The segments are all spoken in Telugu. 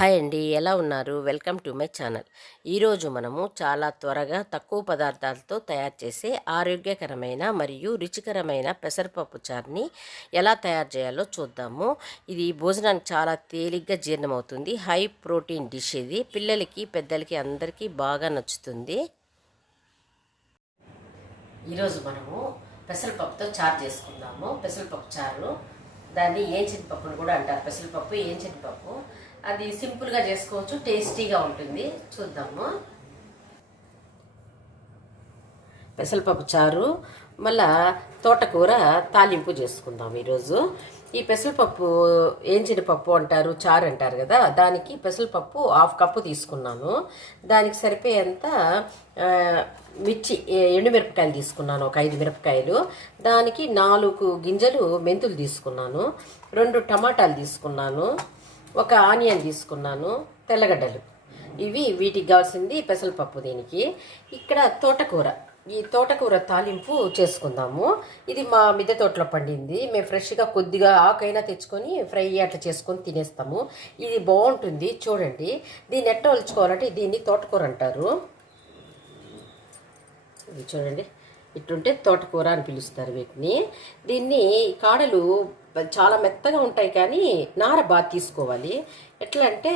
హాయ్ అండి ఎలా ఉన్నారు? Welcome to my channel. ఈరోజు మనము చాలా త్వరగా తక్కువ పదార్థాలతో తయారు చేసే ఆరోగ్యకరమైన మరియు రుచికరమైన పెసరపప్పు చారుని ఎలా తయారు చేయాలో చూద్దాము. ఇది భోజనానికి చాలా తేలిగ్గా జీర్ణమవుతుంది. హై ప్రోటీన్ డిష్ ఇది. పిల్లలకి పెద్దలకి అందరికీ బాగా నచ్చుతుంది. ఈరోజు మనము పెసరపప్పుతో చారు చేసుకుందాము. పెసరపప్పు చారు దాన్ని ఏంచిన పప్పును కూడా అంటారు. పెసరపప్పు ఏంచిన పప్పు. అది సింపుల్గా చేసుకోవచ్చు టేస్టీగా ఉంటుంది. చూద్దాము. పెసరపప్పు చారు మళ్ళా తోటకూర తాలింపు చేసుకుందాం ఈరోజు. ఈ పెసరపప్పు ఏంచిన పప్పు అంటారు చారు అంటారు కదా దానికి పెసరపప్పు హాఫ్ కప్పు తీసుకున్నాను. దానికి సరిపోయేంత మిర్చి ఎండుమిరపకాయలు తీసుకున్నాను ఒక ఐదు మిరపకాయలు. దానికి నాలుగు గింజలు మెంతులు తీసుకున్నాను. రెండు టమాటాలు తీసుకున్నాను. ఒక ఆనియన్ తీసుకున్నాను తెల్లగడ్డలు. ఇవి వీటికి కావాల్సింది పెసరపప్పు దీనికి. ఇక్కడ తోటకూర. ఈ తోటకూర తాలింపు చేసుకుందాము. ఇది మా మిద్దె తోటలో పండింది. మేము ఫ్రెష్గా కొద్దిగా ఆకైనా తెచ్చుకొని ఫ్రై అట్లా చేసుకొని తినేస్తాము. ఇది బాగుంటుంది చూడండి. దీన్ని ఎట్ట ఒలుచుకోవాలంటే దీన్ని తోటకూర అంటారు. ఇది చూడండి. ఇట్టుంటే తోటకూర అని పిలుస్తారు వీటిని. దీన్ని కాడలు చాలా మెత్తగా ఉంటాయి కానీ నార బాగా తీసుకోవాలి. ఎట్లా అంటే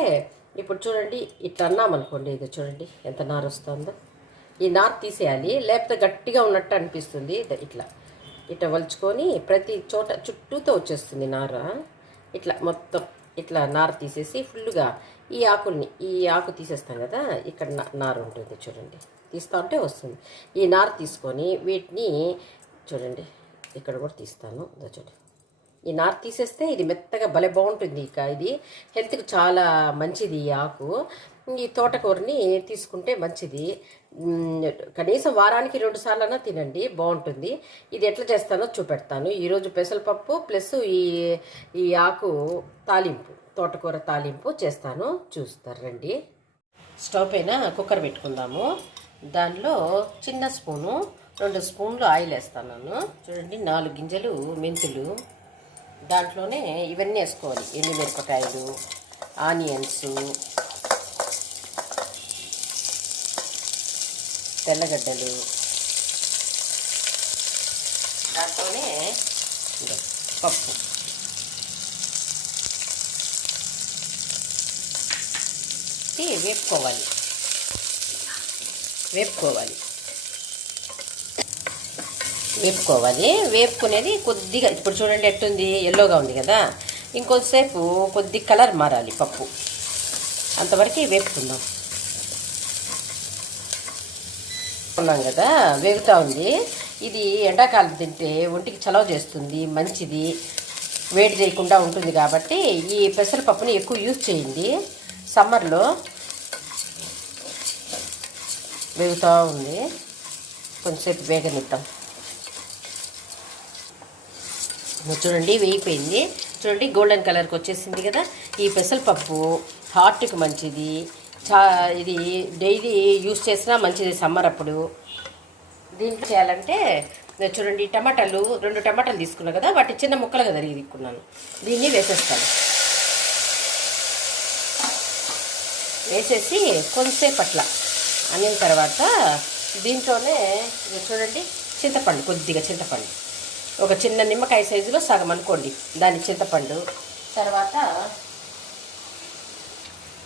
ఇప్పుడు చూడండి ఇట్లా అన్నామనుకోండి ఇది చూడండి ఎంత నార వస్తుందో. ఈ నార తీసేయాలి లేకపోతే గట్టిగా ఉన్నట్టు అనిపిస్తుంది ఇట్లా ఇట్లా. వలుచుకొని ప్రతి చోట చుట్టూతో వచ్చేస్తుంది నార. ఇట్లా మొత్తం ఇట్లా నార తీసేసి ఫుల్గా ఈ ఆకుల్ని ఈ ఆకు తీసేస్తాం కదా ఇక్కడ నార ఉంటుంది చూడండి. తీస్తా ఉంటే వస్తుంది. ఈ నార తీసుకొని వీటిని చూడండి ఇక్కడ కూడా తీస్తాను. చూడండి. ఈ నార తీసేస్తే ఇది మెత్తగా భలే బాగుంటుంది. ఇక ఇది హెల్త్కి చాలా మంచిది ఈ ఆకు. ఈ తోటకూరని తీసుకుంటే మంచిది. కనీసం వారానికి రెండు సార్లైనా తినండి బాగుంటుంది. ఇది ఎట్లా చేస్తానో చూపెడతాను. ఈరోజు పెసరపప్పు ప్లస్ ఈ ఈ ఆకు తాలింపు తోటకూర తాలింపు చేస్తాను. చూస్తారు రండి. స్టవ్ పైన కుక్కర్ పెట్టుకుందాము. దానిలో చిన్న స్పూను రెండు స్పూన్లు ఆయిల్ వేస్తాను చూడండి నాలుగు గింజలు మెంతులు. దాంట్లోనే ఇవన్నీ వేసుకోవాలి. ఎండుమిరపకాయలు ఆనియన్స్ తెల్లగడ్డలు. దాంట్లోనే పప్పు. ఇది వేపుకోవాలి. వేపుకోవాలి. వేపుకోవాలి. వేపుకునేది కొద్దిగా ఇప్పుడు చూడండి ఎట్టుంది ఎల్లోగా ఉంది కదా. ఇంకొంతసేపు కొద్ది కలర్ మారాలి పప్పు. అంతవరకు వేపుకుందాం. ఉన్నాం కదా వేగుతూ ఉంది. ఇది ఎండాకాలం తింటే ఒంటికి చలవ చేస్తుంది మంచిది. వేడి చేయకుండా ఉంటుంది కాబట్టి ఈ పెసరపప్పుని ఎక్కువ యూజ్ చేయండి. సమ్మర్లో వేగుతూ ఉంది. కొంచెంసేపు వేగనిద్దాం. చూడండి వేగిపోయింది. చూడండి గోల్డెన్ కలర్కి వచ్చేసింది కదా. ఈ పెసరపప్పు హార్ట్కి మంచిది. చా ఇది డైలీ యూస్ చేసినా మంచిది సమ్మర్ అప్పుడు. దీనికి చేయాలంటే చూడండి టమాటాలు రెండు టమాటాలు తీసుకున్నాను కదా వాటి చిన్న ముక్కలుగా తరిగి తీసుకున్నాను. దీన్ని వేసేస్తాను. వేసేసి కొంతసేపు అట్లా. అనిన తర్వాత దీంట్లోనే చూడండి చింతపండు కొద్దిగా చింతపండు. ఒక చిన్న నిమ్మకాయ సైజులో సగం అనుకోండి దాని చింతపండు. తర్వాత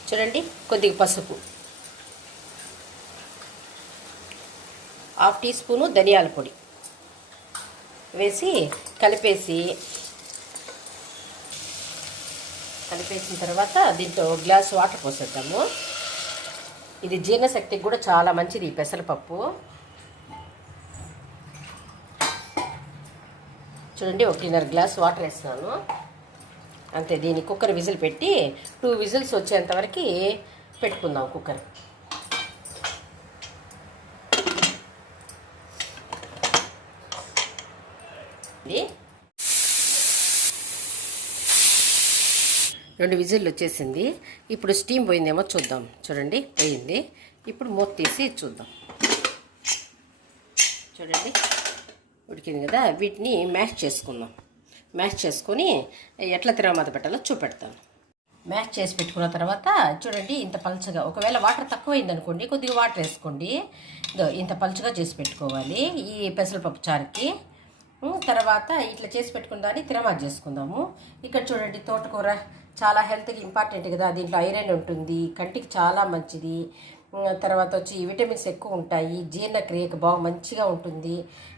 చూడండి కొద్దిగా పసుపు. హాఫ్ టీ స్పూను ధనియాల పొడి వేసి కలిపేసి కలిపేసిన తర్వాత దీంట్లో గ్లాస్ వాటర్ పోసేద్దాము. ఇది జీర్ణశక్తికి కూడా చాలా మంచిది ఈ పెసరపప్పు. చూడండి ఒకటిన్నర గ్లాస్ వాటర్ వేస్తున్నాను. అంతే దీన్ని కుక్కర్ విజిల్ పెట్టి టూ విజిల్స్ వచ్చేంతవరకు పెట్టుకుందాం కుక్కర్ ఇది రెండు విజిల్లు వచ్చేసింది. ఇప్పుడు స్టీమ్ పోయిందేమో చూద్దాం. చూడండి పోయింది. ఇప్పుడు మూత తీసి చూద్దాం. చూడండి ఉడికింది కదా. వీటిని మ్యాష్ చేసుకుందాం. మ్యాష్ చేసుకొని ఎట్లా తిరగమాత పెట్టాలో చూపెడతాను. మ్యాష్ చేసి పెట్టుకున్న తర్వాత చూడండి ఇంత పలుచగా. ఒకవేళ వాటర్ తక్కువైంది అనుకోండి కొద్దిగా వాటర్ వేసుకోండి. ఇంత పలుచగా చేసి పెట్టుకోవాలి. ఈ పెసరపప్పు చారుకి. తర్వాత ఇట్లా చేసి పెట్టుకున్న దాన్ని తిరమాజ్ చేసుకుందాము. ఇక్కడ చూడండి తోటకూర చాలా హెల్త్కి ఇంపార్టెంట్ కదా. దీంట్లో ఐరన్ ఉంటుంది కంటికి చాలా మంచిది. తర్వాత వచ్చి విటమిన్స్ ఎక్కువ ఉంటాయి జీర్ణక్రియకు బాగా మంచిగా ఉంటుంది.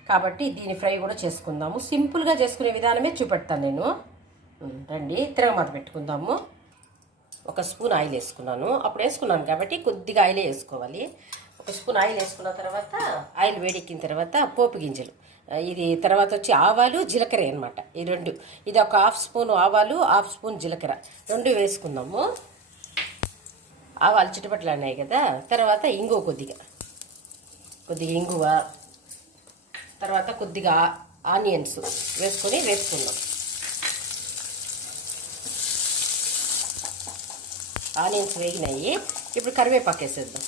కాబట్టి దీని ఫ్రై కూడా చేసుకుందాము. సింపుల్గా చేసుకునే విధానమే చూపెడతాను నేను. రండి తిరగమాత పెట్టుకుందాము. ఒక స్పూన్ ఆయిల్ వేసుకున్నాను. అప్పుడు వేసుకున్నాను కాబట్టి కొద్దిగా ఆయిలే వేసుకోవాలి. ఒక స్పూన్ ఆయిల్ వేసుకున్న తర్వాత ఆయిల్ వేడెక్కిన తర్వాత పోపు గింజలు. ఇది తర్వాత వచ్చి ఆవాలు జీలకర్ర అనమాట ఈ రెండు. ఇది ఒక హాఫ్ స్పూన్ ఆవాలు హాఫ్ స్పూన్ జీలకర్ర. రెండు వేసుకుందాము. ఆవాలు చిటపట్లు అన్నాయి కదా. తర్వాత ఇంగువ కొద్దిగా. కొద్దిగా ఇంగువ. తర్వాత కొద్దిగా ఆనియన్స్ వేసుకొని వేసుకుందాం. ఆనియన్స్ వేగినాయి. ఇప్పుడు కరివేపాకు వేసేద్దాం.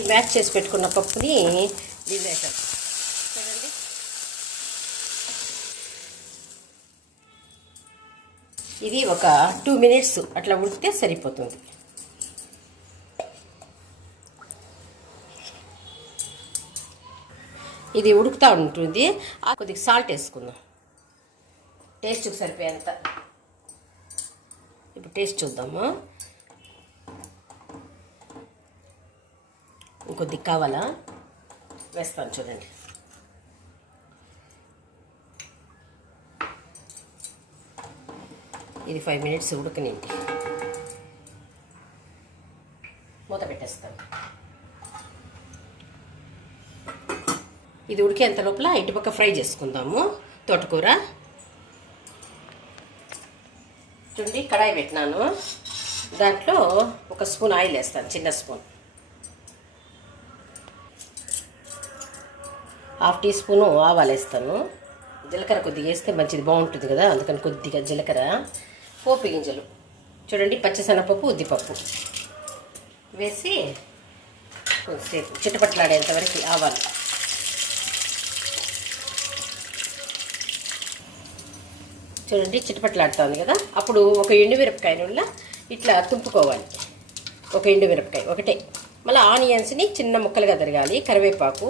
ఈ మ్యాచ్ చేసి పెట్టుకున్న పప్పుని వేసేద్దాం చూడండి. ఇది ఒక టూ మినిట్స్ అట్లా ఉడికితే సరిపోతుంది. ఇది ఉడుకుతూ ఉంటుంది. ఆ కొద్దిగా సాల్ట్ వేసుకుందాం. టేస్ట్కి సరిపోయేంత. ఇప్పుడు టేస్ట్ చూద్దాము? ఇంకొద్ది కావాలా? వేస్తాను చూడండి. ఇది ఫైవ్ మినిట్స్ ఉడకనింటి మూత పెట్టేస్తాను. ఇది ఉడికేంత లోపల ఇటుపక్క ఫ్రై చేసుకుందాము. తోటకూర. చూడండి కడాయి పెట్టినాను. దాంట్లో ఒక స్పూన్ ఆయిల్ వేస్తాను చిన్న స్పూన్. హాఫ్ టీ స్పూను ఆవాలు వేస్తాను జీలకర్ర కొద్దిగా వేస్తే మంచిది బాగుంటుంది కదా? అందుకని కొద్దిగా జీలకర్ర పోపు గింజలు. చూడండి పచ్చిశనగపప్పు ఉద్దిపప్పు. వేసి కొంచెంసేపు చిట్టపట్లాడేంతవరకు ఆవాలు. చూడండి చిట్టపట్లాడుతుంది కదా? అప్పుడు ఒక ఎండుమిరపకాయ నుండి ఇట్లా తుంపుకోవాలి. ఒక ఎండుమిరపకాయ ఒకటే. మళ్ళీ ఆనియన్స్ని చిన్న ముక్కలుగా తరగాలి కరివేపాకు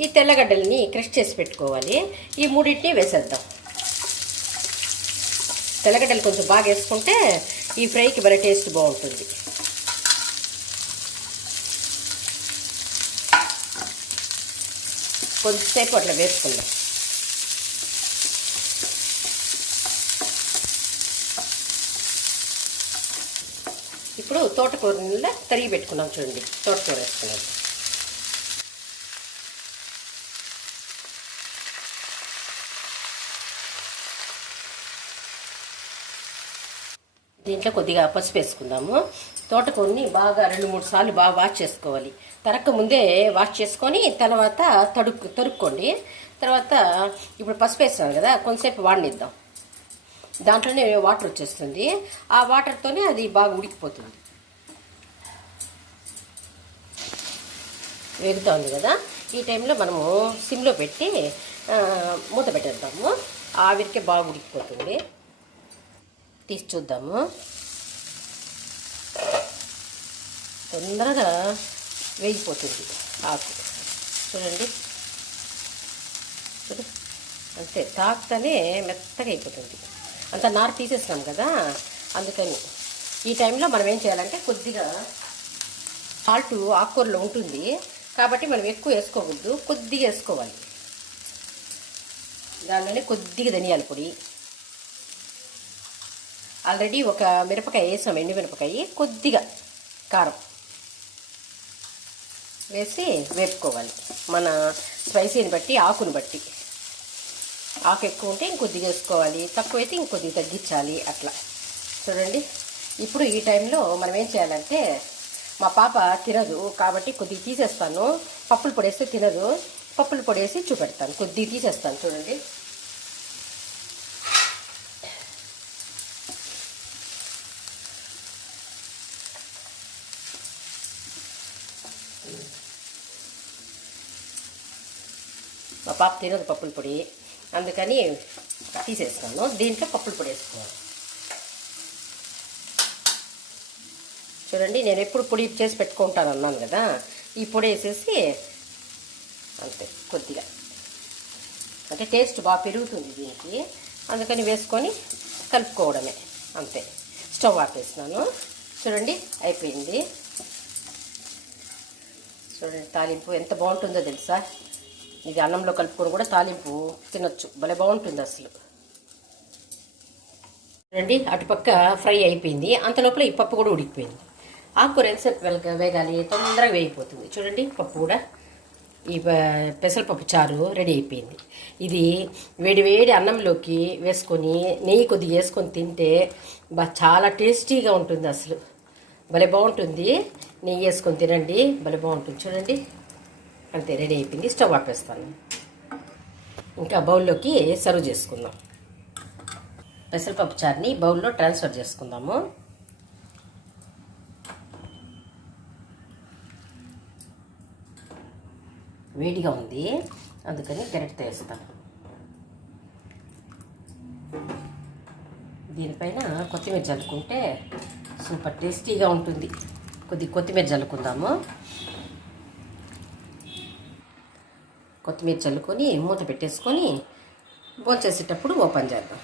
ఈ తెల్లగడ్డల్ని క్రష్ చేసి పెట్టుకోవాలి. ఈ మూడింటిని వేసేద్దాం. తెల్లగడ్డలు కొంచెం బాగా వేసుకుంటే ఈ ఫ్రైకి భలే టేస్ట్ బాగుంటుంది. కొంచెంసేపు అట్లా వేసుకుందాం. ఇప్పుడు తోటకూర నీళ్ళ తరిగి పెట్టుకున్నాం చూడండి. తోటకూర వేసుకున్నాం. దీంట్లో కొద్దిగా పసుపు వేసుకుందాము. తోటకూరని బాగా రెండు మూడు సార్లు బాగా వాష్ చేసుకోవాలి. తరక్క ముందే వాష్ చేసుకొని తర్వాత తడుక్కు తరుక్కోండి. తర్వాత ఇప్పుడు పసుపు వేస్తున్నాను కదా కొంతసేపు వాడినిద్దాం. దాంట్లోనే వాటర్ వచ్చేస్తుంది. ఆ వాటర్తోనే అది బాగా ఉడికిపోతుంది. వేగుతూ ఉంది కదా. ఈ టైంలో మనము సిమ్లో పెట్టి మూత పెట్టేద్దాము. ఆవిరికే బాగా ఉడికిపోతుంది. తీసి చూద్దాము. తొందరగా వేగిపోతుంది ఆకు. చూడండి. చూడు. అంతే తాకుతానే మెత్తగా అయిపోతుంది. అంత నారు తీసేస్తాం కదా అందుకని. ఈ టైంలో మనం ఏం చేయాలంటే కొద్దిగా సాల్ట్ ఆకుకూరలో ఉంటుంది కాబట్టి మనం ఎక్కువ వేసుకోకూడదు కొద్దిగా వేసుకోవాలి. దానిలోనే కొద్దిగా ధనియాల పొడి. ఆల్రెడీ ఒక మిరపకాయ వేసాం ఎండు మిరపకాయ కొద్దిగా కారం వేసి వేపుకోవాలి. మన స్పైసీని బట్టి ఆకుని బట్టి. ఆకు ఎక్కువ ఉంటే ఇంకొద్దిగా వేసుకోవాలి తక్కువైతే ఇంకొద్దిగా తగ్గించాలి అట్లా. చూడండి. ఇప్పుడు ఈ టైంలో మనం ఏం చేయాలంటే మా పాప తినదు కాబట్టి కొద్దిగా తీసేస్తాను. పప్పులు పొడేస్తే తినదు. పప్పులు పొడేసి చూపెడతాను. కొద్దిగా తీసేస్తాను చూడండి. మా పాప తినదు పప్పుల పొడి. అందుకని తీసేస్తాను దీంట్లో పప్పుల పొడి వేసుకోవాలి చూడండి నేను ఎప్పుడు పొడి చేసి పెట్టుకుంటాను అన్నాను కదా ఈ పొడి వేసేసి అంతే కొద్దిగా. అంటే టేస్ట్ బాగా పెరుగుతుంది దీనికి. అందుకని వేసుకొని కలుపుకోవడమే అంతే. స్టవ్ ఆపేసినాను చూడండి అయిపోయింది. చూడండి తాలింపు ఎంత బాగుంటుందో తెలుసా? ఇది అన్నంలో కలుపుకొని కూడా తాలింపు తినొచ్చు. భలే బాగుంటుంది అసలు. చూడండి అటుపక్క ఫ్రై అయిపోయింది. అంత లోపల ఈ పప్పు కూడా ఉడికిపోయింది. ఆకుకూర ఎంతసేపు వెలగ వేగాలి? తొందరగా వేగిపోతుంది. చూడండి పప్పు కూడా ఈ ప- పెసరపప్పు చారు రెడీ అయిపోయింది. ఇది వేడి వేడి అన్నంలోకి వేసుకొని నెయ్యి కొద్దిగా వేసుకొని తింటే బా చాలా టేస్టీగా ఉంటుంది అసలు. భలే బాగుంటుంది. నెయ్యి వేసుకొని తినండి. భలే బాగుంటుంది. చూడండి. అంతే రెడీ అయిపోయింది. స్టవ్ ఆపేస్తాను. ఇంకా బౌల్లోకి సర్వ్ చేసుకుందాం. పెసరపప్పు చారుని బౌల్లో ట్రాన్స్ఫర్ చేసుకుందాము. వేడిగా ఉంది. అందుకని గరిటతో వేస్తాను దీనిపైన కొత్తిమీర చల్లుకుంటే సూపర్ టేస్టీగా ఉంటుంది. కొద్ది కొత్తిమీర చల్లుకుందాము. కొత్తిమీర చల్లుకొని మూత పెట్టేసుకొని భోంచేసేటప్పుడు ఓపెన్ చేద్దాం.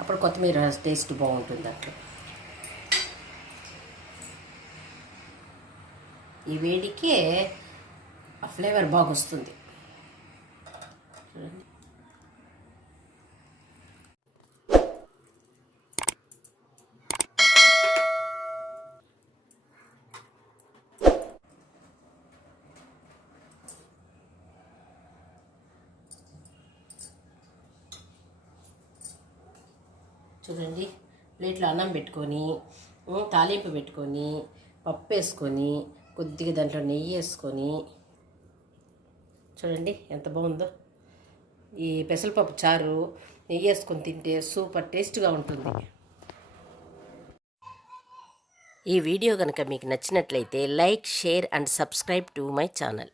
అప్పుడు కొత్తిమీర టేస్ట్ బాగుంటుంది అట్లా ఈ వేడికే ఆ ఫ్లేవర్ బాగా వస్తుంది చూడండి. ప్లేట్లో అన్నం పెట్టుకొని తాలింపు పెట్టుకొని పప్పు వేసుకొని కొద్దిగా దాంట్లో నెయ్యి వేసుకొని చూడండి ఎంత బాగుందో. ఈ పెసరపప్పు చారు నెయ్యి వేసుకొని తింటే సూపర్ టేస్ట్గా ఉంటుంది. ఈ వీడియో కనుక మీకు నచ్చినట్లయితే like share and subscribe to my channel.